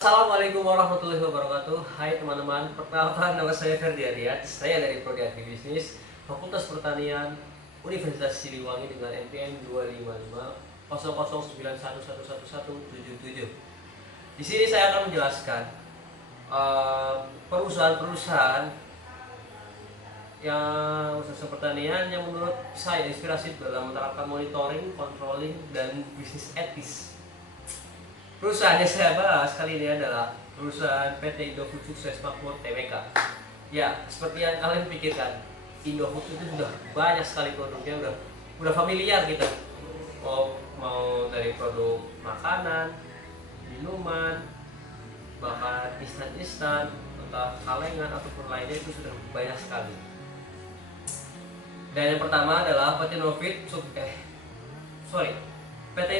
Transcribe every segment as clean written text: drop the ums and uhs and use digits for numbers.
Assalamualaikum warahmatullahi wabarakatuh. Hai teman-teman, perkenalkan nama saya Ferdi Aryat. Saya dari Prodi Agribisnis, Fakultas Pertanian, Universitas Siliwangi dengan NPM 2550009111177. Di sini saya akan menjelaskan perusahaan-perusahaan yang usaha pertanian yang menurut saya inspiratif dalam menerapkan monitoring, controlling, dan bisnis etis. Perusahaan yang saya bahas kali ini adalah perusahaan PT Indofood Sukses Makmur Tbk. Ya, seperti yang kalian pikirkan, Indofood itu sudah banyak sekali produknya, udah familiar kita. Mau dari produk makanan, minuman, bahkan instan-instan, entah kalengan ataupun lainnya itu sudah banyak sekali. Dan yang pertama adalah PT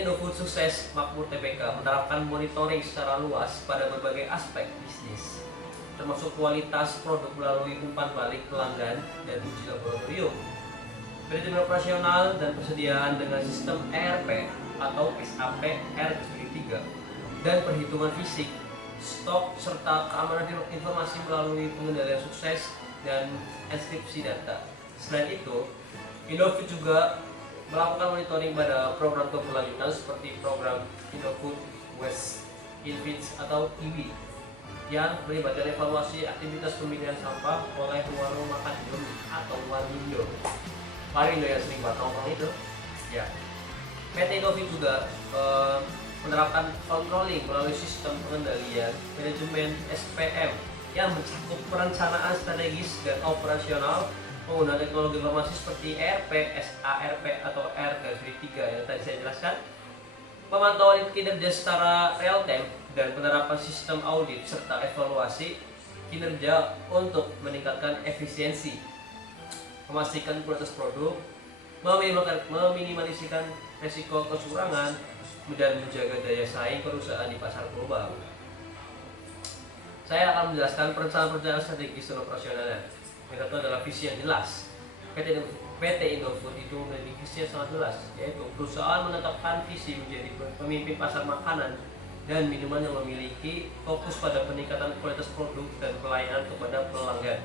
Indofood Sukses Makmur Tbk menerapkan monitoring secara luas pada berbagai aspek bisnis, termasuk kualitas produk melalui umpan balik pelanggan dan uji laboratorium, manajemen operasional dan persediaan dengan sistem ERP atau SAP R3, dan perhitungan fisik, stok, serta keamanan informasi melalui pengendalian sukses dan enkripsi data. Selain itu, Indofood juga melakukan monitoring pada program keberlanjutan seperti program Indofood Waste Infits atau IWI yang melibatkan evaluasi aktivitas pemilihan sampah oleh warung makan Indo atau Warindo. Warindo yang sering buat nongkrong itu. Ya. PT Indofood juga menerapkan controlling melalui sistem pengendalian manajemen SPM yang mencakup perencanaan strategis dan operasional menggunakan teknologi informasi seperti ERP, SARP atau R3 yang tadi saya jelaskan, pemantauan kinerja secara real time dan penerapan sistem audit serta evaluasi kinerja untuk meningkatkan efisiensi, memastikan kualitas produk, meminimalisir risiko kecurangan, dan menjaga daya saing perusahaan di pasar global. Saya akan menjelaskan perencanaan strategis dan operasionalnya. Yang satu adalah visi yang jelas. PT Indofood itu memiliki visi yang sangat jelas, yaitu perusahaan menetapkan visi menjadi pemimpin pasar makanan dan minuman yang memiliki fokus pada peningkatan kualitas produk dan pelayanan kepada pelanggan.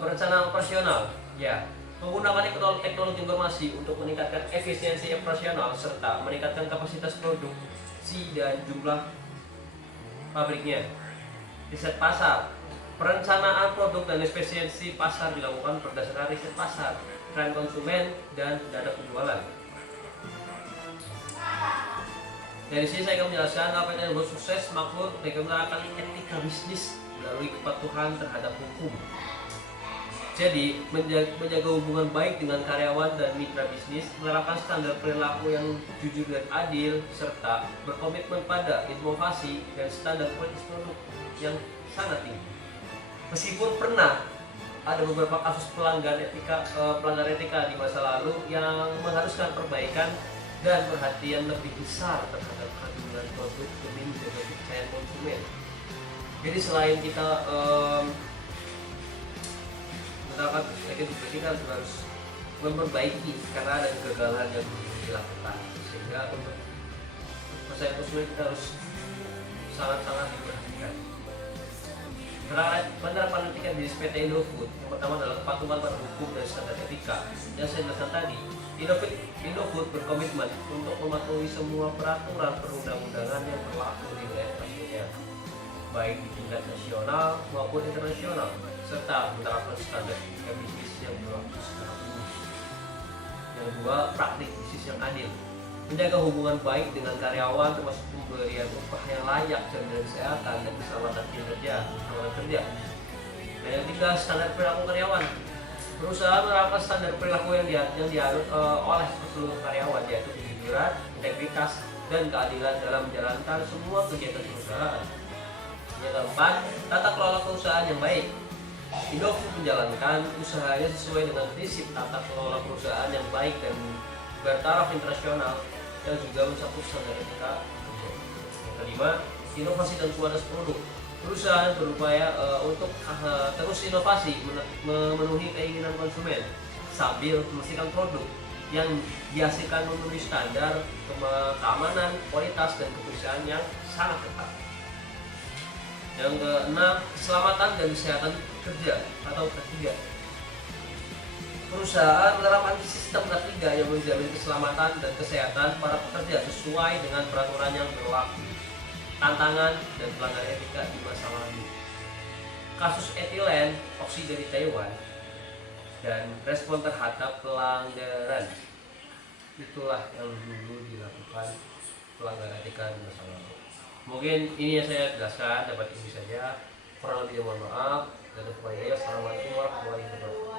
Perencanaan operasional, ya, menggunakan teknologi informasi untuk meningkatkan efisiensi operasional serta meningkatkan kapasitas produksi dan jumlah pabriknya. Riset pasar, perencanaan produk dan efisiensi pasar dilakukan berdasarkan riset pasar, tren konsumen, dan data penjualan. Dari sini saya akan menjelaskan apa yang membuat sukses makmur dengan menerapkan etika bisnis melalui kepatuhan terhadap hukum. Jadi, menjaga hubungan baik dengan karyawan dan mitra bisnis, menerapkan standar perilaku yang jujur dan adil, serta berkomitmen pada inovasi dan standar kualitas produk yang sangat tinggi. Meskipun pernah ada beberapa kasus pelanggar etika di masa lalu yang mengharuskan perbaikan dan perhatian lebih besar terhadap kandungan produk demi menjaga kepercayaan konsumen. Jadi selain kita menerapkan etika, kita harus memperbaiki karena ada kegagalan yang dilakukan, sehingga untuk kepercayaan konsumen kita harus sangat-sangat diperhatikan. Penerapan etika di PT Indofood yang pertama adalah kepatuhan pada hukum dan standar etika. Yang saya jelaskan tadi, Indofood berkomitmen untuk mematuhi semua peraturan perundang-undangan yang berlaku di wilayah pasarnya, baik di tingkat nasional maupun internasional, serta menerapkan standar etika bisnis yang berlaku secara umum. Yang kedua, praktik bisnis yang adil, menjaga hubungan baik dengan karyawan termasuk pemberian upah yang layak, jaminan kesehatan dan keselamatan kerja. Dan yang ketiga, standar perilaku karyawan. Perusahaan menerapkan standar perilaku yang dianut oleh seluruh karyawan, yaitu kejujuran, integritas, dan keadilan dalam menjalankan semua kegiatan perusahaan. Yang keempat, tata kelola perusahaan yang baik. Indofood menjalankan usahanya sesuai dengan prinsip tata kelola perusahaan yang baik dan bertaraf internasional yang juga mencakup standar etika. Yang kelima, inovasi dan kualitas produk. Perusahaan berupaya untuk terus inovasi, memenuhi keinginan konsumen sambil memastikan produk yang dihasilkan memenuhi standar keamanan, kualitas, dan kebersihan yang sangat ketat. Yang keenam, keselamatan dan kesehatan kerja atau K3. Perusahaan menerapkan sistem K3 yang menjamin keselamatan dan kesehatan para pekerja sesuai dengan peraturan yang berlaku. Tantangan dan pelanggaran etika di masa lalu. Kasus etilen oksida di Taiwan dan respon terhadap pelanggaran. Itulah yang dulu dilakukan pelanggaran etika di masa lalu. Mungkin ini yang saya jelaskan, dapat ini saja. Kurang lebih mohon maaf. Dan Assalamualaikum warahmatullahi wabarakatuh.